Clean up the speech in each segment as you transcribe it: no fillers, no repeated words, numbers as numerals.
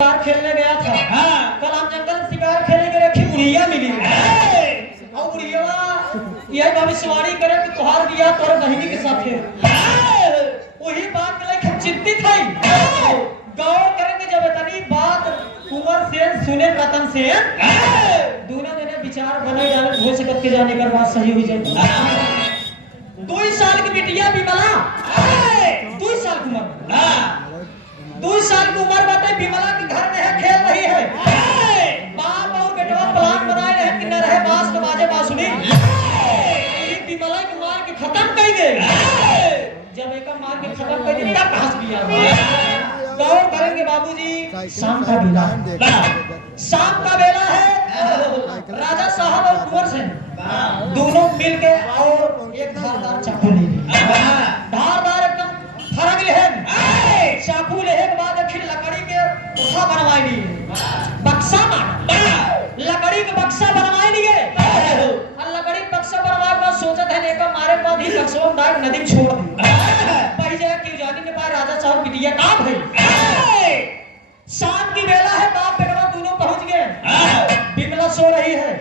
शिकार खेलने गया था। कल हम जंगल में शिकार खेलने के रखी बुढ़िया मिली और बुढ़िया यही भविष्यवाणी करे कि तुहार बिया तोर बहिनी के साथ है। वही बात के लिए चिंतित है। गौर करेंगे जब इतनी बात कुंवर सेन सुने रतन सेन दोनों जने विचार बने डाले हो सकत के जाने का बात सही हो जाए। 2 साल की बिटिया विमला 2 साल की उम्र 2 साल की उम्र बाटे विमला के घर में है खेल रही है। बाप और बेटवा प्लान बनाए रहे कि न रहे बांस के बाजे बांसुरी विमला के मार के खत्म कर दे। जब एक मार के खत्म कर दे तब हंस दिया। गौर करेंगे बाबूजी शाम का बेला है। राजा साहब और कुंवर सेन दोनों मिलके और एक धारदार चाकू ले लिए। धारदार एकदम फरक है। चाकू लेने के बाद फिर लकड़ी के उठा बनवाई लिए बक्सा मार लकड़ी के बक्सा बनवाई लिए और लकड़ी के बक्सा बनवाए के बाद सोचत है नेका मारे बाद ही बक्सों डायरेक्ट नदी में छोड़ दी। पही जाए कि जानी ने पाए राजा साहब बिटिया का भाई शाम की बेला है। बाप बेटवा दोनों पहुंच गए। विमला सो रही है।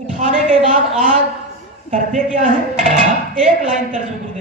उठाने के बाद आज करते क्या है एक लाइन तर्ज दे